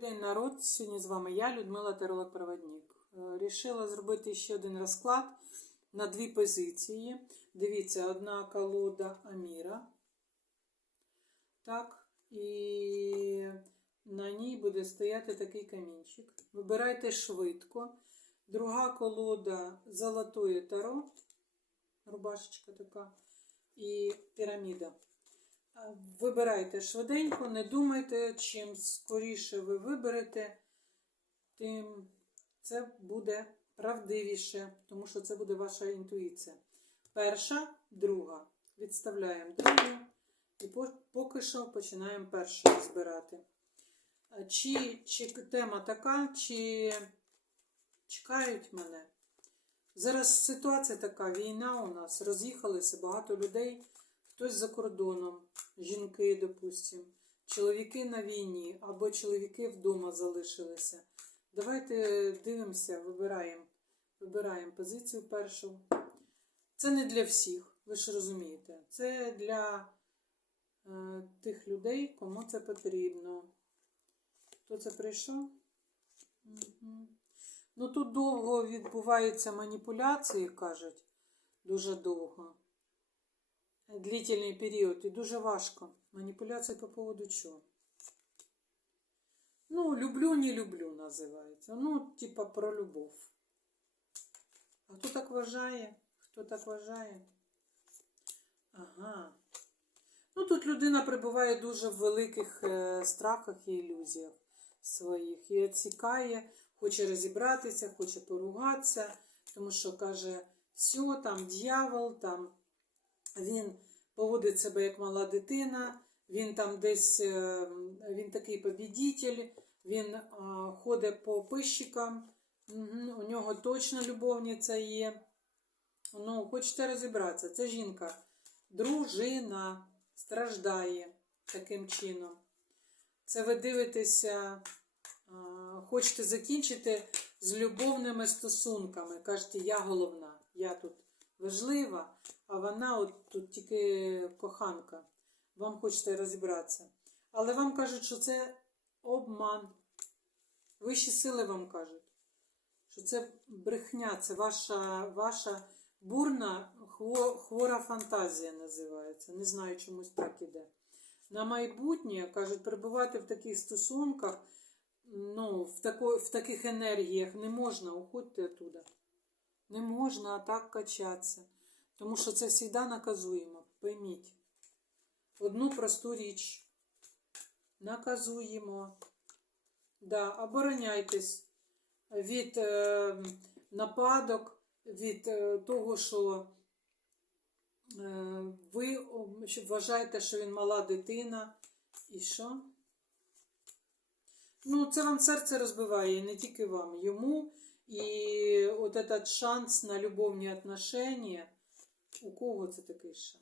День народ, сьогодні з вами я, Людмила Теролог-Проводник. Е, Рішила зробити ще один розклад на дві позиції. Дивіться, одна колода Аміра. Так, і на ній буде стояти такий камінчик. Вибирайте швидко. Друга колода Золотое Таро, рубашечка така, і піраміда. Е, Вибирайте швиденько, не думайте, чим скоріше ви виберете, тим це буде правдивіше, тому що це буде ваша інтуїція. Перша, друга. Відставляємо другу і поки що починаємо першу збирати. Е, Чи, чи тема така, чи чекають мене? Зараз ситуація така, війна у нас, роз'їхалися багато людей, хтось за кордоном, жінки, допустимо, чоловіки на війні або чоловіки вдома залишилися. Давайте дивимося, вибираємо. Вибираємо позицію першу. Це не для всіх, ви ж розумієте. Це для е, тих людей, кому це потрібно. Хто це прийшов? Мгм. Ну тут довго відбуваються маніпуляції, кажуть, дуже довго. Длительний період і дуже важко. Маніпуляції по поводу чого? Ну, люблю, не люблю називається. Ну, типа про любов. А хто так вважає? Хто так вважає? Ага. Ну, тут людина перебуває дуже в великих е, страхах і ілюзіях своїх. І відсікає, хоче розібратися, хоче поругатися, тому що каже, все, там дьявол, там він поводить себе як мала дитина, він там десь е, він такий побідітель, він е, ходить по пищикам, у нього точно любовниця є. Ну, хочете розібратися, це жінка, дружина страждає таким чином. Це ви дивитеся, е, хочете закінчити з любовними стосунками. Кажете, я головна, я тут важлива, а вона от тут тільки коханка. Вам хочете розібратися. Але вам кажуть, що це обман. Вищі сили вам кажуть, що це брехня, це ваша, ваша бурна хвора фантазія називається. Не знаю, чомусь так іде. На майбутнє, кажуть, перебувати в таких стосунках, ну, в, тако, в таких енергіях не можна, уходьте оттуда. Не можна так качатися. Тому що це завжди наказуємо. Пойміть. Одну просту річ. Наказуємо. Да, обороняйтесь від е, нападок, від е, того, що е, ви вважаєте, що він мала дитина. І що? Ну, це вам серце розбиває, не тільки вам, йому. І от этот шанс на любовні отношения. У кого це такий шанс?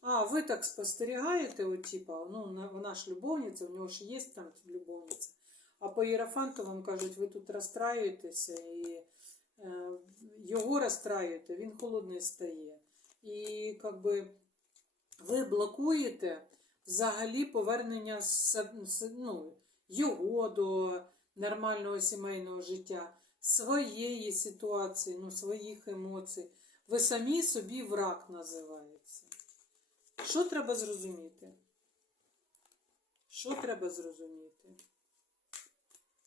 А, ви так спостерігаєте, от, типа, ну, вона ж любовниця, у нього ж є там любовниця. А по Єрофанту вам кажуть, ви тут розстраюєтеся і е, його розстраюєте, він холодний стає. І як би ви блокуєте взагалі повернення ну, його до нормального сімейного життя, своєї ситуації, ну, своїх емоцій. Ви самі собі враг називається. Що треба зрозуміти? Що треба зрозуміти?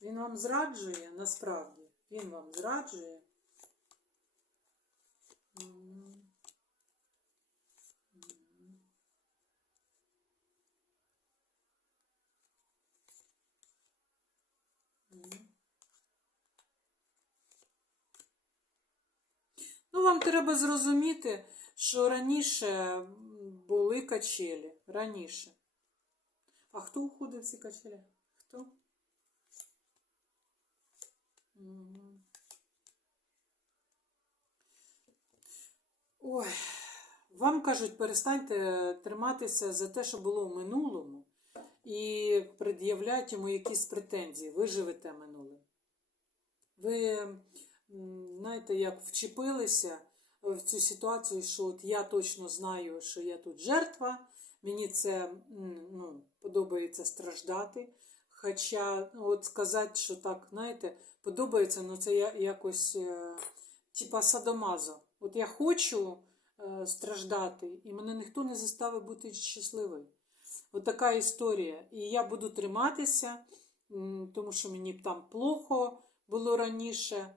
Він вам зраджує насправді. Він вам зраджує. Вам треба зрозуміти, що раніше були качелі. Раніше. А хто уходив в ці качелі? Хто? Мгм. Ой, вам кажуть, перестаньте триматися за те, що було в минулому, і пред'являти йому якісь претензії. Ви живете минулим. Ви, знаєте, як вчепилися в цю ситуацію, що от я точно знаю, що я тут жертва, мені це ну, подобається страждати. Хоча, ну, от сказати, що так, знаєте, подобається, ну це я якось е, типа садомазо. От я хочу е, страждати, і мене ніхто не заставить бути щасливою. От така історія. І я буду триматися, тому що мені там плохо було раніше.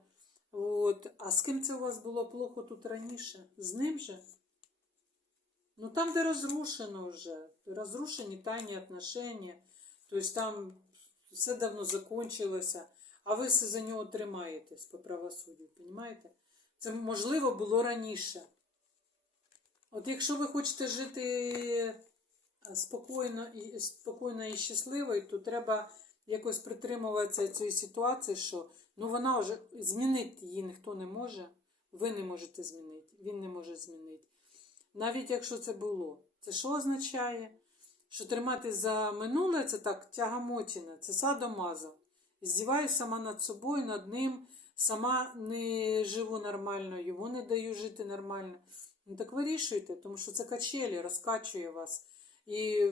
От. А з ким це у вас було плохо тут раніше? З ним же? Ну там, де розрушено вже, розрушені тайні отношения, тобто там все давно закончилося, а ви все за нього тримаєтесь по правосуддю, розумієте? Це можливо було раніше. От якщо ви хочете жити е, спокійно і, спокійно і щасливо, то треба якось притримуватися цієї ситуації, що ну вона вже змінити її ніхто не може, ви не можете змінити, він не може змінити. Навіть якщо це було. Це що означає? Що тримати за минуле це так тягамотіна, це садомаза. Здіваюсь сама над собою, над ним, сама не живу нормально, йому не даю жити нормально. Ну так вирішуйте, тому що це качелі, розкачує вас. І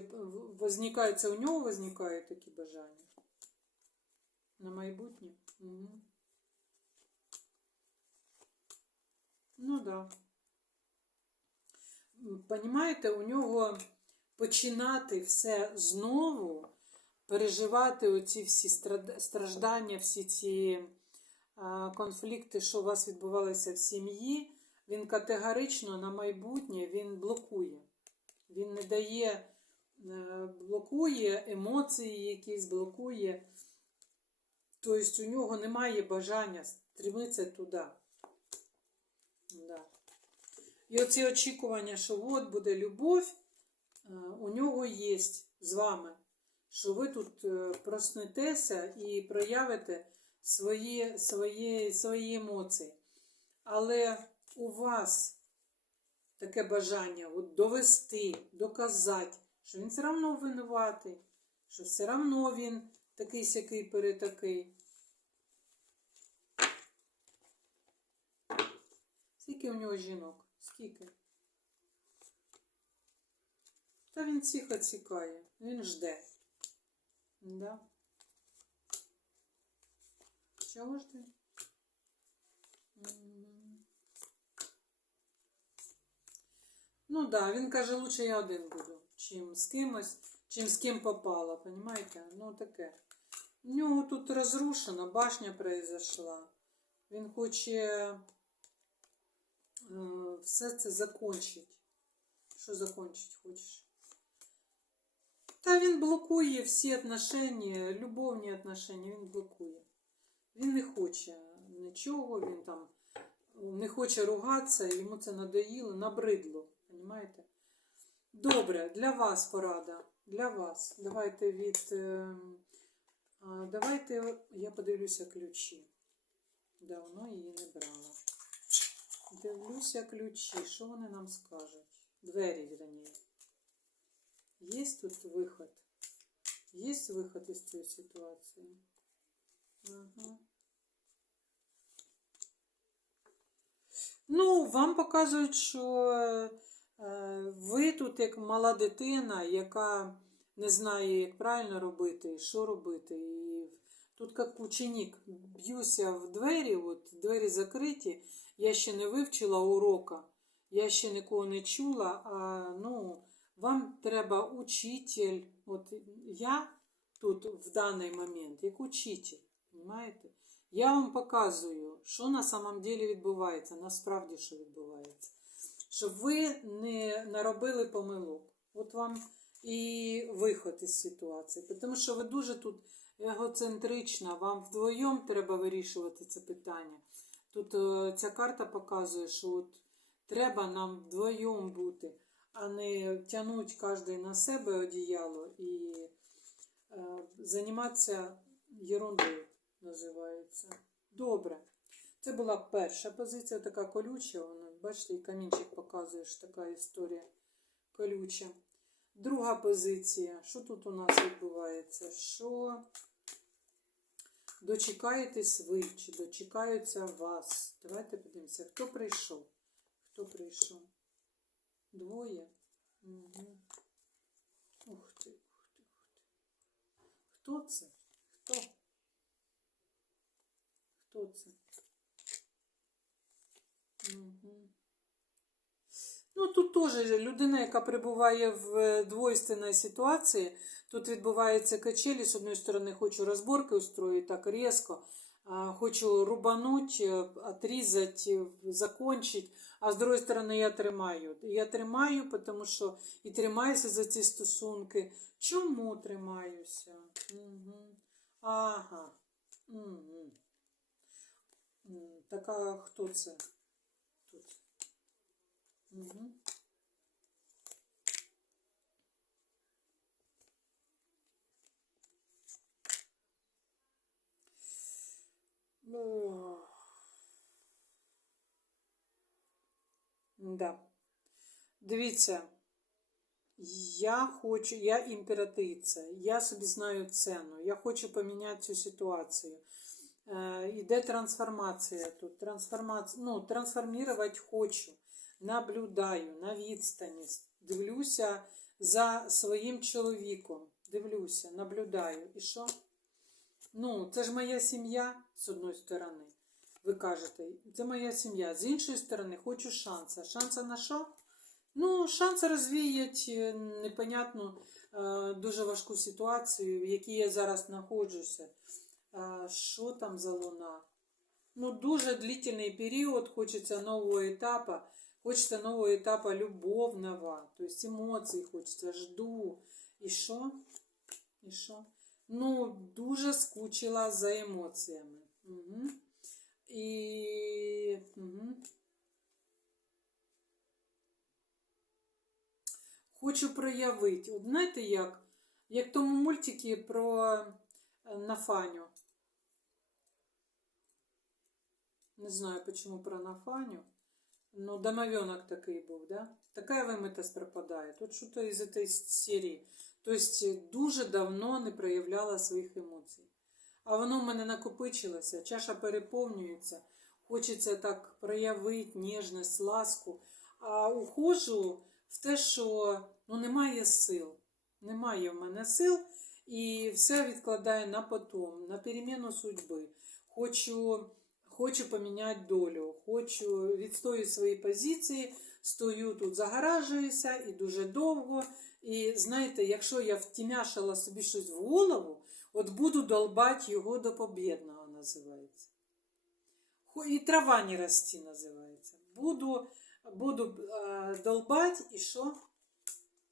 возникає, це у нього возникають такі бажання. На майбутнє. Угу. Ну. Да. Понімаєте, у нього починати все знову, переживати оці всі страждання, всі ці конфлікти, що у вас відбувалися в сім'ї, він категорично на майбутнє він блокує. Він не дає, е, блокує емоції, якісь блокує. Тобто у нього немає бажання стремитися туди. Да. І оці очікування, що от буде любов, у нього є з вами, що ви тут е, проснетеся і проявите свої, свої, свої емоції. Але у вас таке бажання от довести, доказати, що він все одно винуватий, що все одно він такий сякий перетакий. Скільки у нього жінок? Скільки? Та він тихо цікає, він жде. Да? Чого жде? Ну так, да, він каже, лучше я один буду, чим з кимось, чим з ким попало, понимаете? Ну таке. У нього тут розрушена, башня произошла. Він хоче все це закончить. Що закончить хочеш? Та він блокує всі отношення, любовні отношення, він блокує. Він не хоче нічого, він там не хоче ругатися, йому це надоїло, набридло. Понимаєте? Добре, для вас порада. Для вас. Давайте від. Е, давайте я подивлюся ключі. Давно її не брала. Дивлюся ключі. Що вони нам скажуть? Двері, вірніше. Є тут виход? Є виход із цієї ситуації? Ага. Ну, вам показують, що е, ви тут як мала дитина, яка не знає, як правильно робити, що робити. І тут як ученик б'юся в двері, от двері закриті. Я ще не вивчила урока, я ще нікого не чула, а ну, вам треба учитель. От я тут в даний момент, як учитель, понимаєте? Я вам показую, що на самом деле відбувається, насправді що відбувається. Щоб ви не наробили помилок. От вам і виход із ситуації. Тому що ви дуже тут егоцентрична, вам вдвоєм треба вирішувати це питання. Тут е, ця карта показує, що от треба нам вдвоєм бути, а не тягнути кожен на себе одіяло і е, займатися ерундою, називається. Добре. Це була перша позиція, така колюча. Вона, бачите, і камінчик показує, що така історія колюча. Друга позиція. Що тут у нас відбувається? Що Дочекаєтесь ви, чи дочекаються вас. Давайте подивимося, хто прийшов? Хто прийшов? Двоє? Угу. Ух ти, ух ти, ух ти. Хто це? Хто? Хто це? Угу. Ну, тут теж людина, яка перебуває в е, двойственній ситуації. Тут відбуваються качелі. З одної сторони, хочу розборки устроїти так різко, хочу рубануть, е, отрізати, закончити. А з другої сторони, я тримаю. Я тримаю, тому що і тримаюся за ці стосунки. Чому тримаюся? Угу. Ага. Угу. Так, а хто це? Тут. Угу. Ну, Да. Дивіться, я хочу, я імператриця, я собі знаю ціну, я хочу поміняти цю ситуацію. Е, іде трансформація тут. Трансформація, ну, трансформувати хочу. Наблюдаю на відстані, дивлюся за своїм чоловіком. Дивлюся, наблюдаю. І що? Ну, це ж моя сім'я, з одної сторони. Ви кажете, це моя сім'я. З іншої сторони, хочу шанса. Шанса на що? Ну, шанс розвіяти непонятну, е, дуже важку ситуацію, в якій я зараз знаходжуся. Що там за луна? Ну, дуже длительний період, хочеться нового етапу. Хочеться нового етапу любовного, тобто емоцій хочеться, жду. І що? І що? Ну, дуже скучила за емоціями. Угу. І. Угу. Хочу проявити. От знаєте як? Як тому мультики про е, Нафаню. Не знаю, почему про Нафаню. Ну, домовенок такий був, да? Така вимитость пропадає. Тут що-то із цієї серії. Тобто дуже давно не проявляла своїх емоцій. А воно в мене накопичилося, чаша переповнюється, хочеться так проявити ніжність, ласку. А ухожу в те, що ну, немає сил. Немає в мене сил, і все відкладаю на потом, на переміну судьби. Хочу, хочу поміняти долю, хочу відстоювати свої позиції, стою тут, загоражуюся і дуже довго. І знаєте, якщо я втімяшила собі щось в голову, от буду долбати його до побєдного, називається. І трава не рости називається. Буду, буду долбати і що?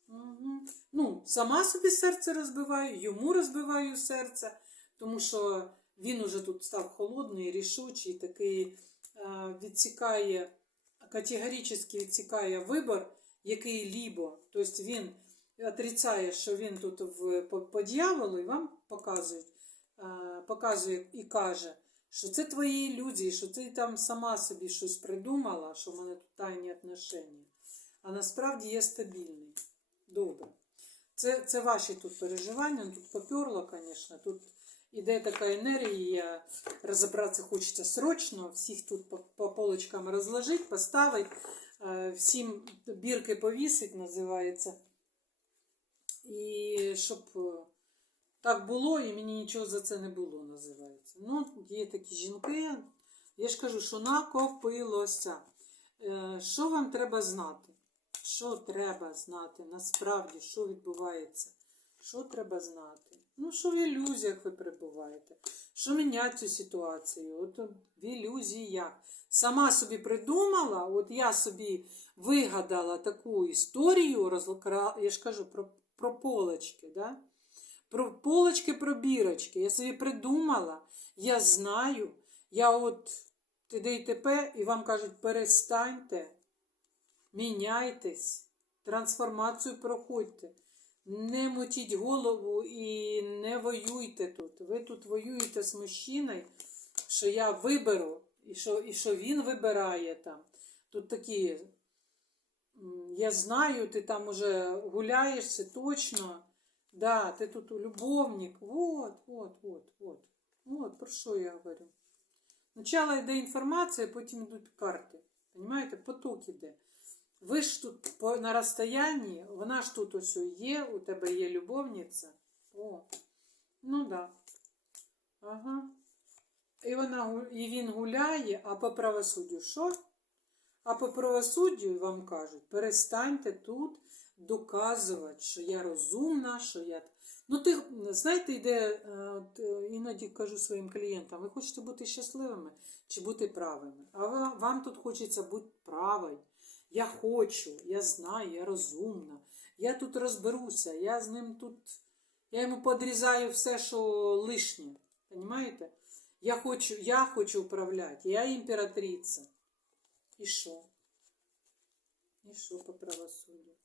Угу. Ну, сама собі серце розбиваю, йому розбиваю серце, тому що він уже тут став холодний, рішучий, такий е, відсікає, категорично відсікає вибор, який лібо. Тобто він отрицає, що він тут в, по, по дьяволу, і вам показують, е, показує і каже, що це твої ілюзії, що ти там сама собі щось придумала, що в мене тут тайні отношення. А насправді є стабільний. Добре. Це, це ваші тут переживання. Тут поперло, звісно. Тут іде така енергія, розібратися хочеться срочно, всіх тут по, по полочкам розложити, поставити, е, всім бірки повісить, називається. І щоб е, так було, і мені нічого за це не було, називається. Ну, є такі жінки. Я ж кажу, що накопилося. Е, Що вам треба знати? Що треба знати? Насправді, що відбувається? Що треба знати? Ну, що в ілюзіях ви перебуваєте? Що міняти цю ситуацію? От в ілюзіях. Сама собі придумала, от я собі вигадала таку історію, я ж кажу про, про полочки, да? про полочки, про бірочки. Я собі придумала, я знаю, я от т.д. і т.п. і вам кажуть, перестаньте, міняйтесь, трансформацію проходьте. Не мутіть голову і не воюйте тут. Ви тут воюєте з мужчиною, що я виберу, і що, і що він вибирає там. Тут такі, я знаю, ти там уже гуляєшся точно. Да, ти тут любовник. Вот, вот, вот, вот. Вот, про що я говорю. Спочатку йде інформація, потім йдуть карти. Понимаєте, поток іде. Ви ж тут на розстоянні, вона ж тут ось є, у тебе є любовниця. О, ну да. Ага. І, вона, і він гуляє, а по правосуддю що? А по правосуддю вам кажуть, перестаньте тут доказувати, що я розумна, що я. Ну, ти знаєте, йде, е, іноді кажу своїм клієнтам, ви хочете бути щасливими чи бути правими. А вам тут хочеться бути правою. Я хочу, я знаю, я розумна. Я тут розберуся, я з ним тут. Я йому подрізаю все, що лишнє. Понимаєте? Я хочу, я хочу управляти, я імператриця. І що? І що по правосуддю?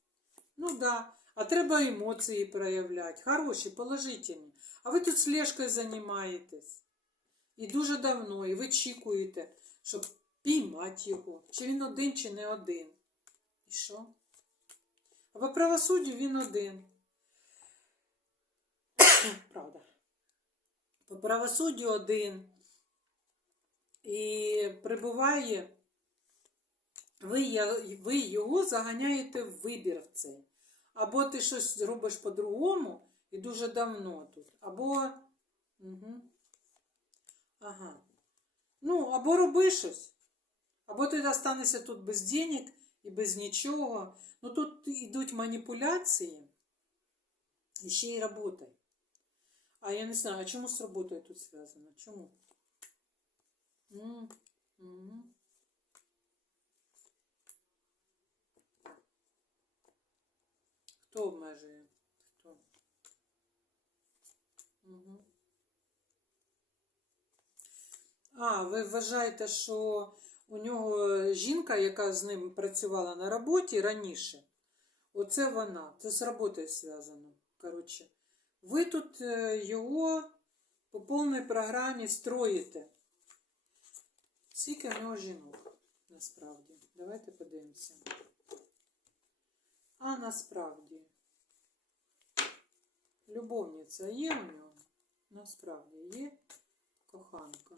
Ну да. А треба емоції проявляти. Хороші, положительні. А ви тут слежкою займаєтесь. І дуже давно, і ви чекуєте, щоб піймати його. Чи він один, чи не один. І що? А по правосуддю він один. Правда. По правосуддю один. І прибуває, ви, ви його заганяєте в вибір в цей. Або ти щось робиш по-другому і дуже давно тут. Або. Угу. Ага. Ну, або роби щось. Або ти останешся тут без денег і без нічого. Ну тут йдуть маніпуляції і ще й робота. А я не знаю, а чому з роботою тут зв'язано? Чому? М, мгм. Хто обмежує? Хто? Угу. А, ви вважаєте, що у нього жінка, яка з ним працювала на роботі раніше, оце вона, це з роботою зв'язано. Коротше, ви тут е, його по повній програмі строїте. Скільки в нього жінок, насправді. Давайте подивимося. А насправді, любовниця є у нього? Насправді є коханка.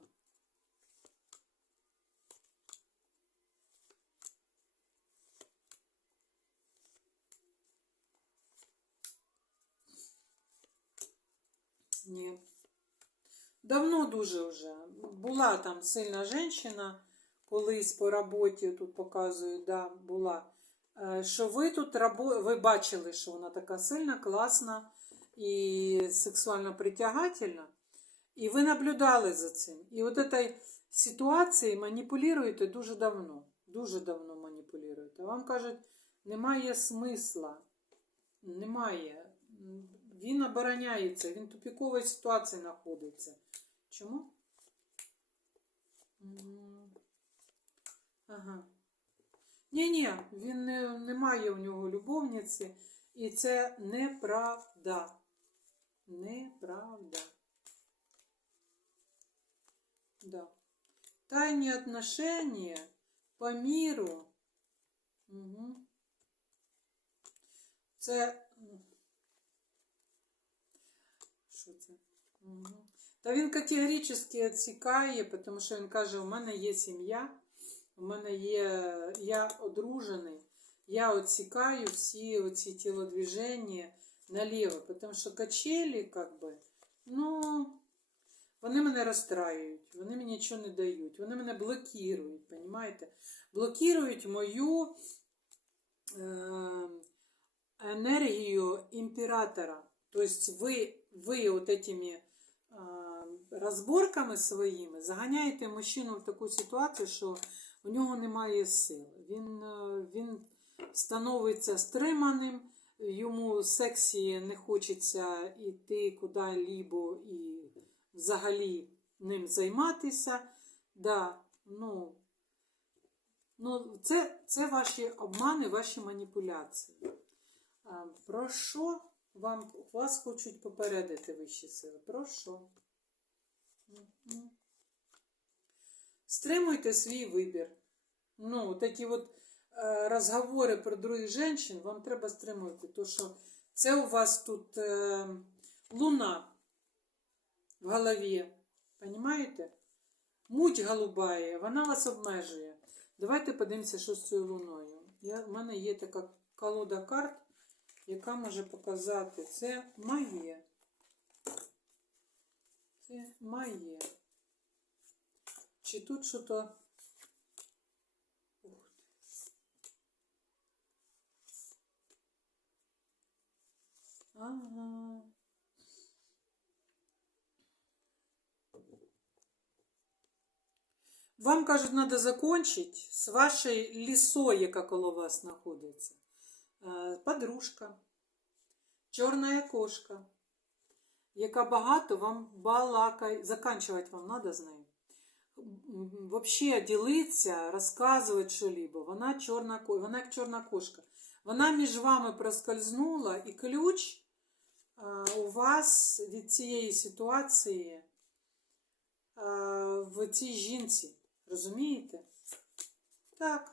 Ні. Давно дуже вже. Була там сильна жінка, колись по роботі, тут показую, да, була. Е, Що ви тут ви бачили, що вона така сильна, класна і сексуально притягательна. І ви наблюдали за цим. І от этой ситуації маніпулюєте дуже давно. Дуже давно маніпулюєте. Вам кажуть, немає смисла. Немає. Він обороняється, він в тупіковій ситуації знаходиться. Чому? Ага. Ні-ні, він не, має в нього любовниці, і це неправда. Неправда. Да. Тайні отношения по миру. Угу. Це. Що це? Угу. Та він категорично відсікає, тому що він каже, у мене є сім'я, у мене є, я одружений, я відсікаю всі оці тілодвіження наліво, тому що качелі, как би, ну, вони мене розстраюють, вони мені нічого не дають, вони мене блокують, понимаєте? Блокують мою е, енергію імператора. Тобто ви, ви от этими розборками своїми заганяєте мужчину в таку ситуацію, що у нього немає сил. Він, він становиться стриманим, йому сексі не хочеться йти куди-лібо і взагалі ним займатися. Да, ну, ну, це, це ваші обмани, ваші маніпуляції. Про що вам, вас хочуть попередити вищі сили? Про що? Мгм. Стримуйте свій вибір. Ну, такі от е, розговори про других жінок вам треба стримувати, тому що це у вас тут е, луна в голові. Понимаєте? Муть голубая, вона вас обмежує. Давайте подивимося, що з цією луною. Я, в мене є така колода карт, яка може показати. Це магія. Це магія. чи тут що-то. Ага. Вам, кажуть, надо закончить с вашей лісою, яка коло вас знаходиться. Е, Подружка, чорна кошка, яка багато вам балакає, заканчувати вам надо з нею. Вообще ділитися, розказувати що-либо. Вона чорна, вона як чорна кошка. Вона між вами проскользнула, і ключ е, у вас від цієї ситуації е, в цій жінці. Розумієте? Так.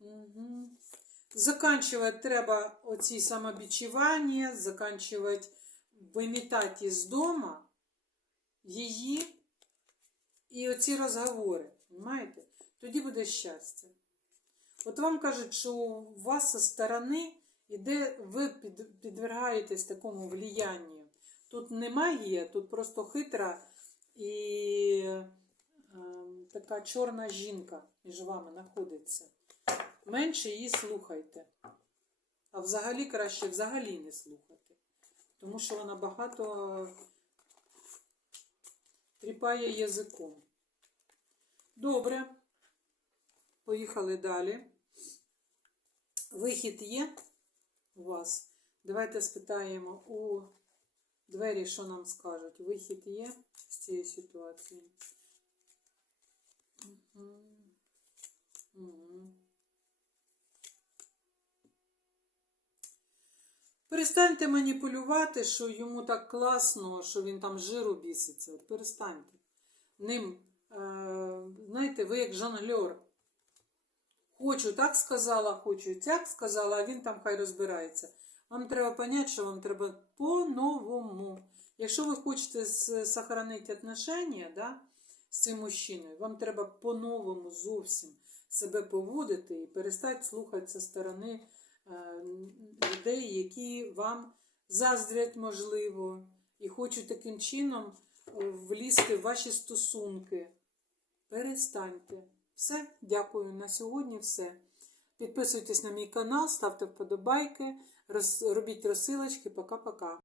Угу. Заканчивать треба оці самобічування, заканчивать вимітати з дома її і оці розговори. Понимаєте? Тоді буде щастя. От вам кажуть, що у вас зі сторони іде, ви під, підвергаєтесь такому влиянню. Тут не магія, тут просто хитра і е, така чорна жінка між вами знаходиться. Менше її слухайте. А взагалі краще взагалі не слухати. Тому що вона багато тріпає язиком. Добре. Поїхали далі. Вихід є у вас. Давайте спитаємо у двері, що нам скажуть. Вихід є з цієї ситуації. Мгм. Мгм. Перестаньте маніпулювати, що йому так класно, що він там жиру біситься. Перестаньте. Ним, е, знаєте, ви як жонглер. Хочу так сказала, хочу так сказала, а він там хай розбирається. Вам треба поняти, що вам треба по-новому. Якщо ви хочете сохранити отношення да, з цим мужчиною, вам треба по-новому зовсім себе поводити і перестати слухати зі сторони людей, які вам заздрять, можливо, і хочуть таким чином е, влізти в ваші стосунки. Перестаньте. Все, дякую. На сьогодні все. Підписуйтесь на мій канал, ставте вподобайки, роз- робіть розсилочки. Пока-пока.